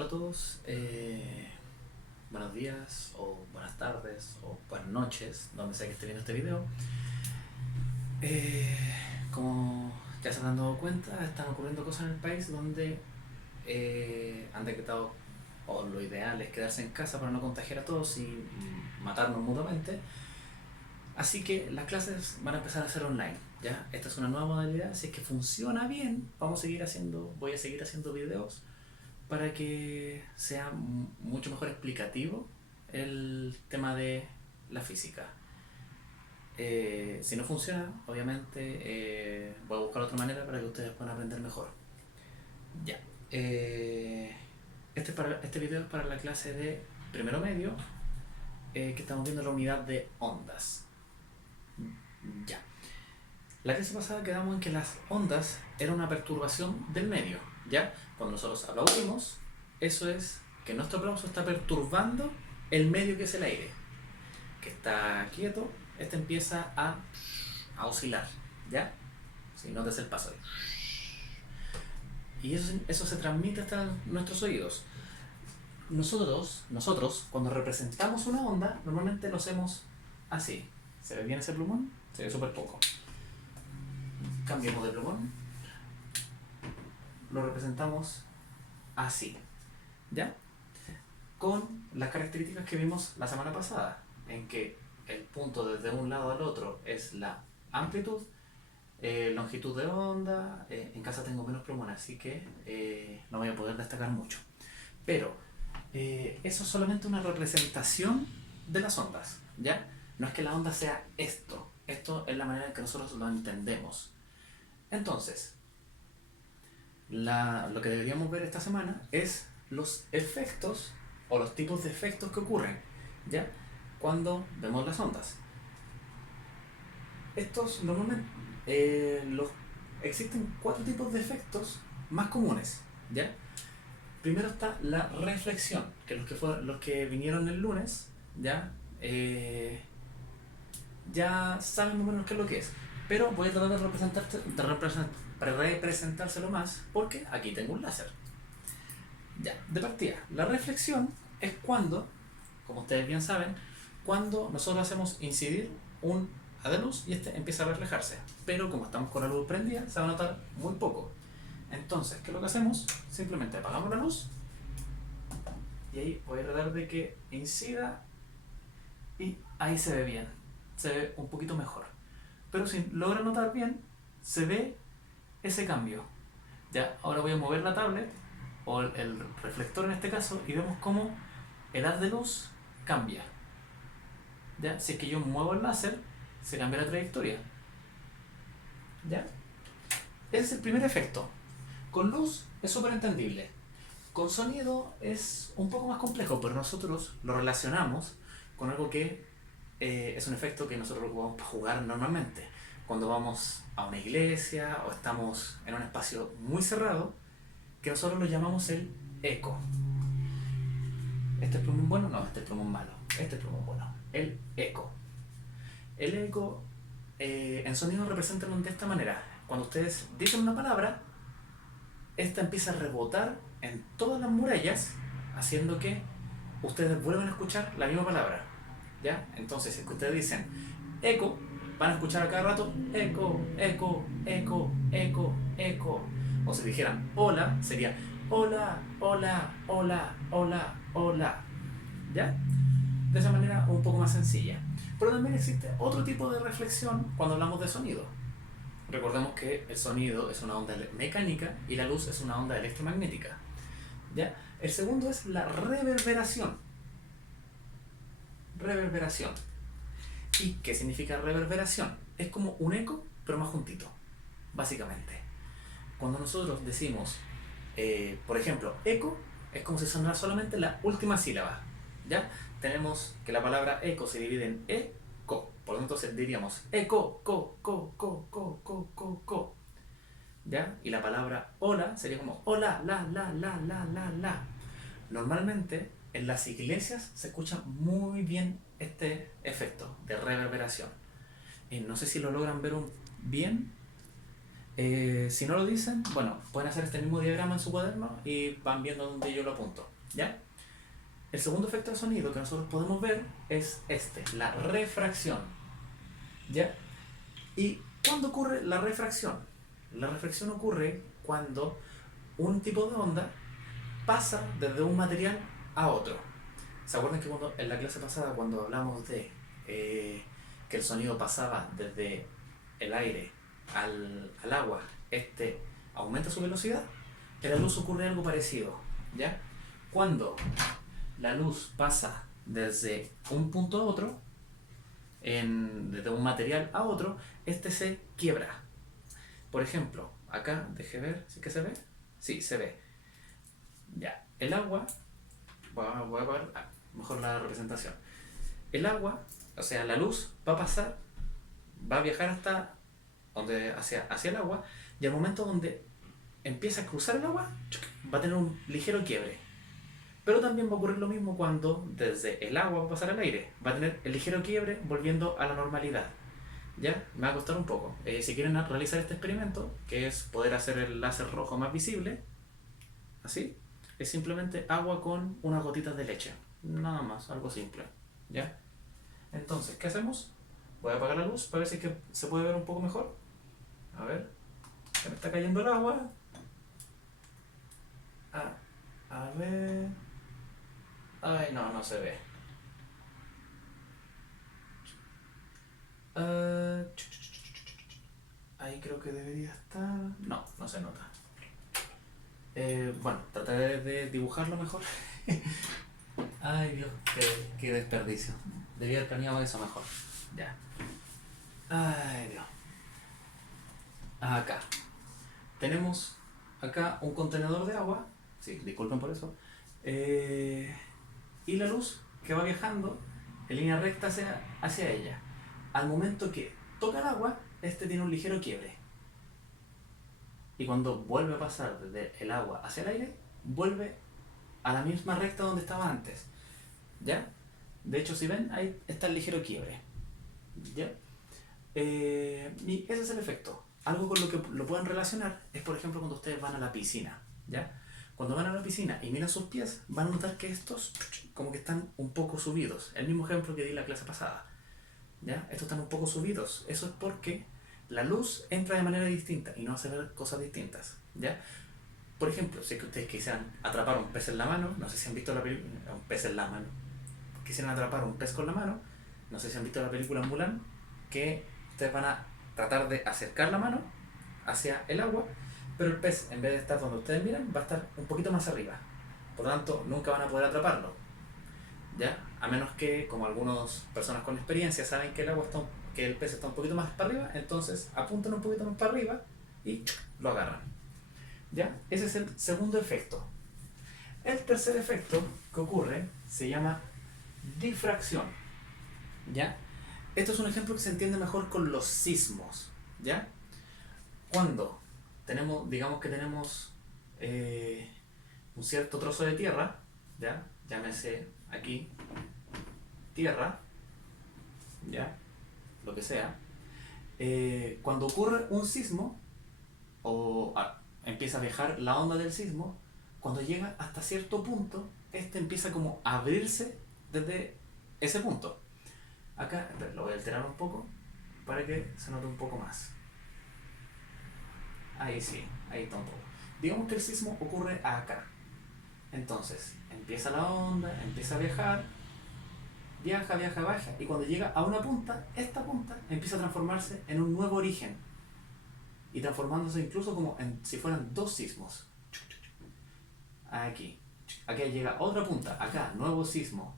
Hola a todos, buenos días o buenas tardes o buenas noches, donde sea que esté viendo este video. Como ya se habrán dado cuenta, están ocurriendo cosas en el país donde han decretado, o lo ideal es quedarse en casa para no contagiar a todos y matarnos mutuamente. Así que las clases van a empezar a ser online, ¿ya? Esta es una nueva modalidad, si es que funciona bien, voy a seguir haciendo videos para que sea mucho mejor explicativo el tema de la física. Si no funciona, obviamente voy a buscar otra manera para que ustedes puedan aprender mejor. Ya. Este video es para la clase de primero medio, que estamos viendo la unidad de ondas. Ya. La clase pasada quedamos en que las ondas eran una perturbación del medio, ¿ya? Cuando nosotros aplaudimos, eso es que nuestro aplauso está perturbando el medio que es el aire, que está quieto, este empieza a oscilar, ¿ya? Si notas el paso ahí. Y eso se transmite hasta nuestros oídos. Nosotros, cuando representamos una onda, normalmente lo hacemos así. ¿Se ve bien ese plumón? Se ve súper poco. Cambiamos de plumón. Lo representamos así, ¿ya? Con las características que vimos la semana pasada, en que el punto desde un lado al otro es la amplitud, longitud de onda. En casa tengo menos plumones, así que no voy a poder destacar mucho. Pero eso es solamente una representación de las ondas, ¿ya? No es que la onda sea esto es la manera en que nosotros lo entendemos. Entonces, lo que deberíamos ver esta semana es los efectos o los tipos de efectos que ocurren, ¿ya? Cuando vemos las ondas. Estos normalmente existen 4 tipos de efectos más comunes, ¿ya? Primero está la reflexión, que los que vinieron el lunes, ¿ya? Ya saben más o menos qué es lo que es, pero voy a tratar de representárselo más, porque aquí tengo un láser. Ya, de partida, la reflexión es cuando, como ustedes bien saben, cuando nosotros hacemos incidir un haz de luz y este empieza a reflejarse, pero como estamos con la luz prendida, se va a notar muy poco. Entonces, ¿qué es lo que hacemos? Simplemente apagamos la luz y ahí voy a tratar de que incida y ahí se ve bien, se ve un poquito mejor. Pero si logran notar bien, se ve ese cambio. Ya, ahora voy a mover la tablet o el reflector en este caso y vemos cómo el haz de luz cambia. ¿Ya? Si es que yo muevo el láser, se cambia la trayectoria. ¿Ya? Ese es el primer efecto. Con luz es súper entendible. Con sonido es un poco más complejo, pero nosotros lo relacionamos con algo que es un efecto que nosotros ocupamos para jugar normalmente. Cuando vamos a una iglesia o estamos en un espacio muy cerrado, que nosotros lo llamamos el eco. ¿Este es plumón bueno? No, este es plumón malo. Este es plumón bueno. El eco. El eco en sonido representan de esta manera. Cuando ustedes dicen una palabra, esta empieza a rebotar en todas las murallas, haciendo que ustedes vuelvan a escuchar la misma palabra, ¿ya? Entonces, si ustedes dicen eco, van a escuchar a cada rato eco, eco, eco, eco, eco. O si dijeran hola, sería hola, hola, hola, hola, hola, ¿ya? De esa manera un poco más sencilla. Pero también existe otro tipo de reflexión cuando hablamos de sonido. Recordemos que el sonido es una onda mecánica y la luz es una onda electromagnética, ¿ya? El segundo es la reverberación. Reverberación. ¿Y qué significa reverberación? Es como un eco, pero más juntito, básicamente. Cuando nosotros decimos, por ejemplo, eco, es como si sonara solamente la última sílaba, ¿ya? Tenemos que la palabra eco se divide en e-co, por lo tanto diríamos eco, co, co, co, co, co, co, co, ¿ya? Y la palabra hola sería como hola, la, la, la, la, la, la. Normalmente en las iglesias se escucha muy bien este efecto de reverberación. No sé si lo logran ver bien. Si no lo dicen, bueno, pueden hacer este mismo diagrama en su cuaderno y van viendo dónde yo lo apunto, ¿ya? El segundo efecto de sonido que nosotros podemos ver es este, la refracción, ¿ya? ¿Y cuándo ocurre la refracción? La refracción ocurre cuando un tipo de onda pasa desde un material a otro. ¿Se acuerdan que cuando, en la clase pasada, cuando hablamos de que el sonido pasaba desde el aire al agua, este aumenta su velocidad? En la luz ocurre algo parecido, ¿ya? Cuando la luz pasa desde un punto a otro, desde un material a otro, este se quiebra. Por ejemplo, acá, deje ver, ¿sí que se ve? Sí, se ve. Ya, el agua, voy a poner mejor la representación. El agua, o sea, la luz va a pasar, va a viajar hasta hacia el agua, y al momento donde empieza a cruzar el agua, va a tener un ligero quiebre. Pero también va a ocurrir lo mismo cuando desde el agua va a pasar al aire. Va a tener el ligero quiebre volviendo a la normalidad. ¿Ya? Me va a costar un poco. Si quieren realizar este experimento, que es poder hacer el láser rojo más visible, así, es simplemente agua con unas gotitas de leche. Nada más, algo simple. ¿Ya? Entonces, ¿qué hacemos? Voy a apagar la luz para ver si es que se puede ver un poco mejor. A ver, se me está cayendo el agua. A ver. Ay, no, no se ve. Ahí creo que debería estar. No, no se nota. Bueno, trataré de dibujarlo mejor. Ay, Dios, qué desperdicio. Debía haber planeado eso mejor. Ya. Ay, Dios. Acá. Tenemos acá un contenedor de agua. Sí, disculpen por eso. Y la luz que va viajando en línea recta hacia ella. Al momento que toca el agua, este tiene un ligero quiebre. Y cuando vuelve a pasar desde el agua hacia el aire, vuelve a la misma recta donde estaba antes. ¿Ya? De hecho, si ven, ahí está el ligero quiebre. ¿Ya? Y ese es el efecto. Algo con lo que lo pueden relacionar es, por ejemplo, cuando ustedes van a la piscina. ¿Ya? Cuando van a la piscina y miran sus pies, van a notar que estos como que están un poco subidos. El mismo ejemplo que di en la clase pasada. ¿Ya? Estos están un poco subidos. Eso es porque la luz entra de manera distinta y nos hace ver cosas distintas. ¿Ya? Por ejemplo, si es que ustedes quisieran atrapar un pez en la mano, no sé si han visto la película, un pez en la mano, quisieran atrapar un pez con la mano, no sé si han visto la película Mulan, que ustedes van a tratar de acercar la mano hacia el agua, pero el pez, en vez de estar donde ustedes miran, va a estar un poquito más arriba. Por lo tanto, nunca van a poder atraparlo. ¿Ya? A menos que, como algunas personas con experiencia saben que que el pez está un poquito más para arriba, entonces apuntan un poquito más para arriba y lo agarran. ¿Ya? Ese es el segundo efecto. El tercer efecto que ocurre se llama difracción. ¿Ya? Esto es un ejemplo que se entiende mejor con los sismos. ¿Ya? Cuando digamos que tenemos un cierto trozo de tierra, ¿ya? Llámese aquí tierra, ¿ya? Lo que sea. Cuando ocurre un sismo, o empieza a viajar la onda del sismo, cuando llega hasta cierto punto, este empieza como a abrirse desde ese punto. Acá lo voy a alterar un poco para que se note un poco más. Ahí sí, ahí está un poco. Digamos que el sismo ocurre acá. Entonces, empieza la onda, empieza a viajar, viaja, baja, y cuando llega a una punta, esta punta empieza a transformarse en un nuevo origen. Y transformándose incluso como si fueran dos sismos. Aquí llega otra punta, acá, nuevo sismo.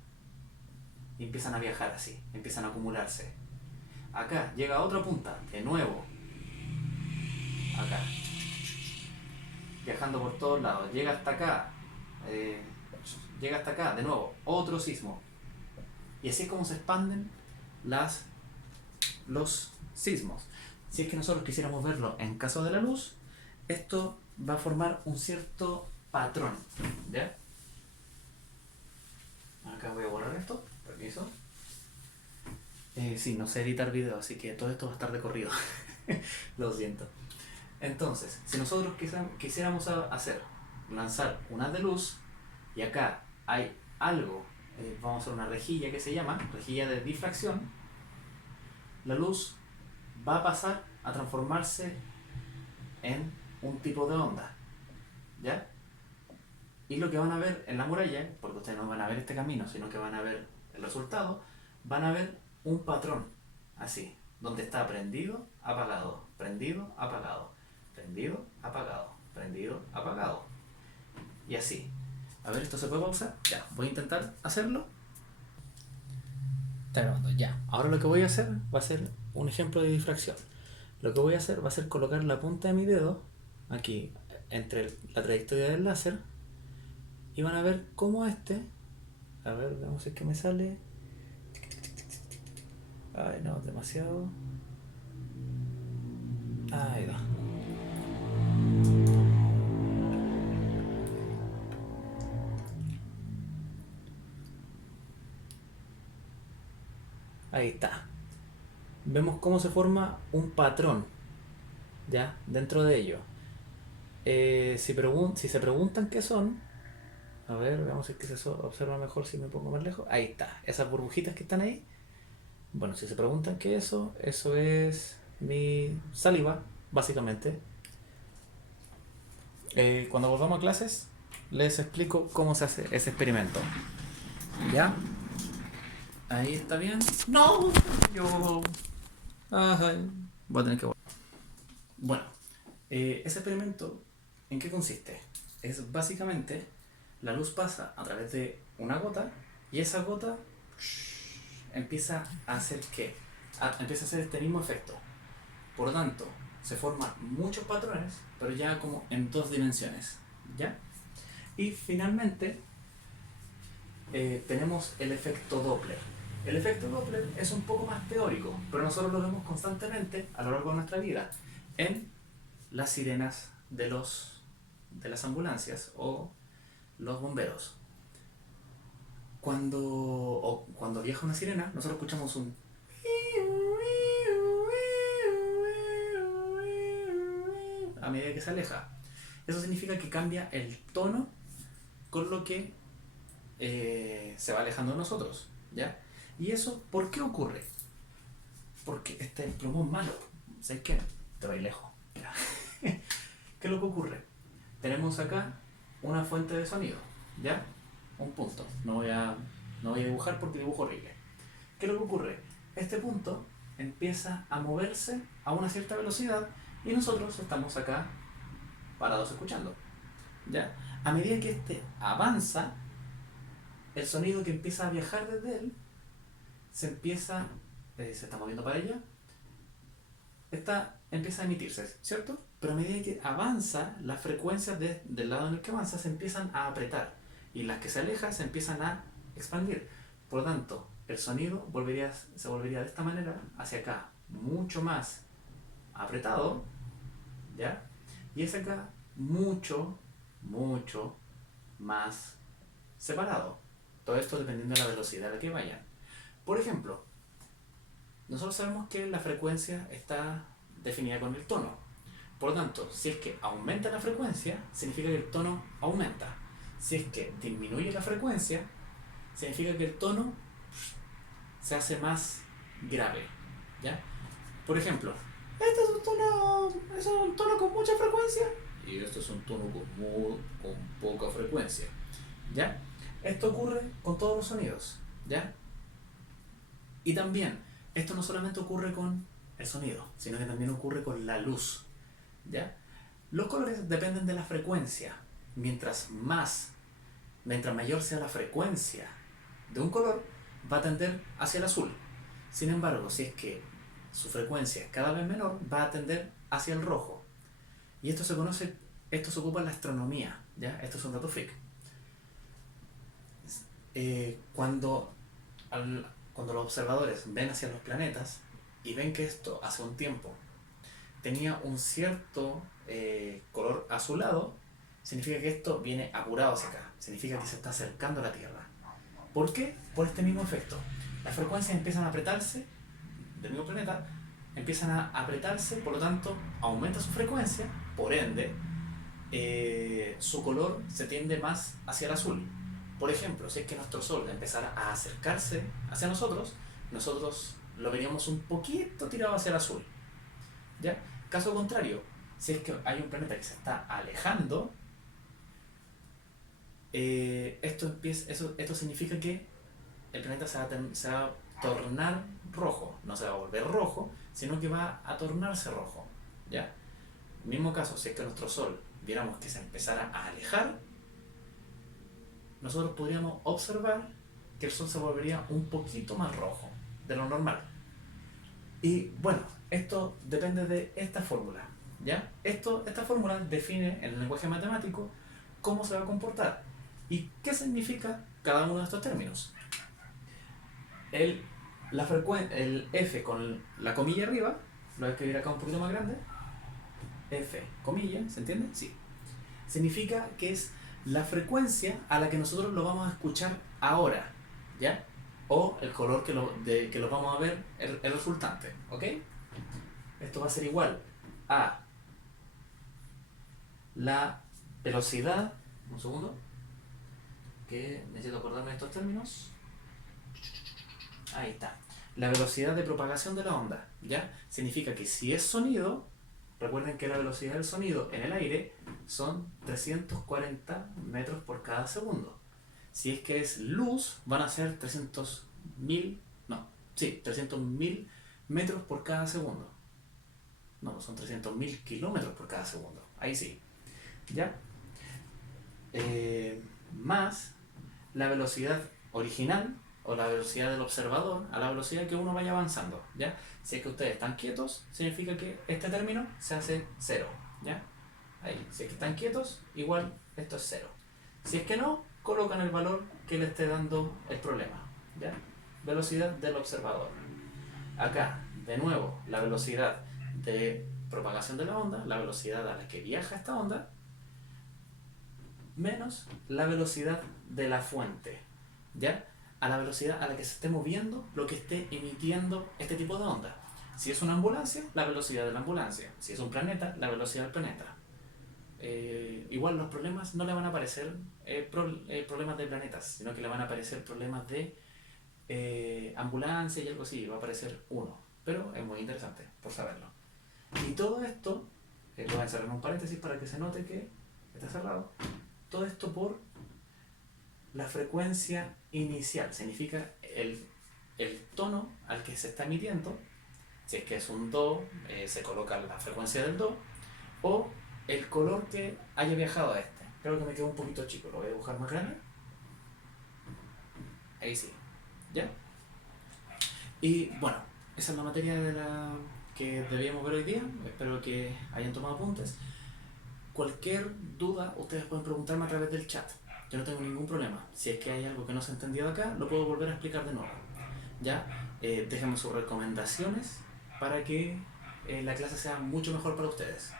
Y empiezan a viajar así, empiezan a acumularse. Acá llega otra punta, de nuevo. Acá. Viajando por todos lados. Llega hasta acá. De nuevo, otro sismo. Y así es como se expanden los sismos. Si es que nosotros quisiéramos verlo en caso de la luz, esto va a formar un cierto patrón. ¿Ya? Acá voy a borrar esto, permiso. Sí, no sé editar video, así que todo esto va a estar de corrido. Lo siento. Entonces, si nosotros quisiéramos lanzar una haz de luz, y acá hay algo, vamos a hacer una rejilla que se llama rejilla de difracción, la luz va a pasar a transformarse en un tipo de onda, ¿ya? Y lo que van a ver en la muralla, porque ustedes no van a ver este camino, sino que van a ver el resultado, van a ver un patrón, así, donde está prendido, apagado, prendido, apagado, prendido, apagado, prendido, apagado. Y así. A ver, ¿esto se puede pausar? Ya, voy a intentar hacerlo. Está grabando, ya. Ahora lo que voy a hacer va a ser un ejemplo de difracción. Lo que voy a hacer va a ser colocar la punta de mi dedo aquí, entre la trayectoria del láser, y van a ver cómo a ver, veamos si es que me sale. Ay, no, demasiado. Ahí va. Ahí está. Vemos cómo se forma un patrón, ¿ya? Dentro de ello. Si se preguntan qué son, a ver, veamos si es que se observa mejor si me pongo más lejos. Ahí está, esas burbujitas que están ahí. Bueno, si se preguntan qué es eso es mi saliva, básicamente. Cuando volvamos a clases, les explico cómo se hace ese experimento. ¿Ya? Ahí está bien. No, yo... Ay, voy a tener que volver. Bueno, ese experimento, ¿en qué consiste? Es básicamente, la luz pasa a través de una gota y esa gota empieza a hacer ¿qué? Empieza a hacer este mismo efecto. Por lo tanto, se forman muchos patrones, pero ya como en 2 dimensiones, ¿ya? Y finalmente tenemos el efecto Doppler. El efecto Doppler es un poco más teórico, pero nosotros lo vemos constantemente a lo largo de nuestra vida en las sirenas de las ambulancias o los bomberos. Cuando viaja una sirena, nosotros escuchamos un... a medida que se aleja. Eso significa que cambia el tono con lo que se va alejando de nosotros, ¿ya? ¿Y eso por qué ocurre? Porque este plumón malo, ¿sabes qué? Te voy lejos. ¿Qué es lo que ocurre? Tenemos acá una fuente de sonido, ¿ya? Un punto. No voy a dibujar porque dibujo horrible. ¿Qué es lo que ocurre? Este punto empieza a moverse a una cierta velocidad y nosotros estamos acá parados escuchando, ¿ya? A medida que este avanza, el sonido que empieza a viajar desde él se está moviendo para allá, empieza a emitirse, ¿cierto? Pero a medida que avanza, las frecuencias del lado en el que avanza se empiezan a apretar y las que se alejan se empiezan a expandir. Por lo tanto, el sonido se volvería de esta manera hacia acá, mucho más apretado, ¿ya? Y es acá mucho, mucho más separado. Todo esto dependiendo de la velocidad a la que vayan. Por ejemplo, nosotros sabemos que la frecuencia está definida con el tono. Por lo tanto, si es que aumenta la frecuencia, significa que el tono aumenta. Si es que disminuye la frecuencia, significa que el tono se hace más grave, ¿ya? Por ejemplo, este es un tono con mucha frecuencia y este es un tono con poca frecuencia, ¿ya? Esto ocurre con todos los sonidos, ¿ya? Y también, esto no solamente ocurre con el sonido, sino que también ocurre con la luz, ¿ya? Los colores dependen de la frecuencia. Mientras mayor sea la frecuencia de un color, va a tender hacia el azul. Sin embargo, si es que su frecuencia es cada vez menor, va a tender hacia el rojo. Y esto se ocupa en la astronomía, ¿ya? Esto es un dato freak. Cuando los observadores ven hacia los planetas y ven que esto hace un tiempo tenía un cierto color azulado, significa que esto viene apurado hacia acá, significa que se está acercando a la Tierra. ¿Por qué? Por este mismo efecto. Las frecuencias empiezan a apretarse del mismo planeta empiezan a apretarse, por lo tanto aumenta su frecuencia, por ende su color se tiende más hacia el azul. Por ejemplo, si es que nuestro Sol empezara a acercarse hacia nosotros, nosotros lo veríamos un poquito tirado hacia el azul. ¿Ya? Caso contrario, si es que hay un planeta que se está alejando, esto significa que el planeta se va a tornar rojo. No se va a volver rojo, sino que va a tornarse rojo. ¿Ya? Mismo caso, si es que nuestro Sol viéramos que se empezara a alejar, nosotros podríamos observar que el Sol se volvería un poquito más rojo de lo normal. Y bueno, esto depende de esta fórmula. ¿Ya? Esta fórmula define en el lenguaje matemático cómo se va a comportar y qué significa cada uno de estos términos. El F con la comilla arriba, lo voy a escribir acá un poquito más grande. F, comilla, ¿se entiende? Sí. Significa que es la frecuencia a la que nosotros lo vamos a escuchar ahora, ¿ya? O el color que lo vamos a ver, el resultante, ¿ok? Esto va a ser igual a la velocidad, un segundo, que necesito acordarme de estos términos. Ahí está. La velocidad de propagación de la onda, ¿ya? Significa que si es sonido, recuerden que la velocidad del sonido en el aire son 340 metros por cada segundo. Si es que es luz, van a ser 300.000 metros por cada segundo. No, son 300.000 kilómetros por cada segundo. Ahí sí. ¿Ya? Más la velocidad original o la velocidad del observador a la velocidad que uno vaya avanzando, ¿ya? Si es que ustedes están quietos, significa que este término se hace 0, ¿ya? Ahí, si es que están quietos, igual esto es 0. Si es que no, colocan el valor que le esté dando el problema, ¿ya? Velocidad del observador. Acá, de nuevo, la velocidad de propagación de la onda, la velocidad a la que viaja esta onda, menos la velocidad de la fuente, ¿ya? A la velocidad a la que se esté moviendo lo que esté emitiendo este tipo de onda. Si es una ambulancia, la velocidad de la ambulancia. Si es un planeta, la velocidad del planeta. Igual los problemas no le van a aparecer problemas de planetas, sino que le van a aparecer problemas de ambulancia y algo así. Va a aparecer uno. Pero es muy interesante por saberlo. Y todo esto, lo voy a cerrar en un paréntesis para que se note que está cerrado. Todo esto por la frecuencia inicial, significa el tono al que se está emitiendo. Si es que es un do, se coloca la frecuencia del do, o el color que haya viajado a este. Creo que me quedó un poquito chico, lo voy a dibujar más grande. Ahí sí, ¿ya? Y bueno, esa es la materia que debíamos ver hoy día. Espero que hayan tomado apuntes. Cualquier duda, ustedes pueden preguntarme a través del chat. Yo no tengo ningún problema. Si es que hay algo que no se ha entendido acá, lo puedo volver a explicar de nuevo. ¿Ya? Déjenme sus recomendaciones para que la clase sea mucho mejor para ustedes.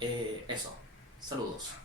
Eso. Saludos.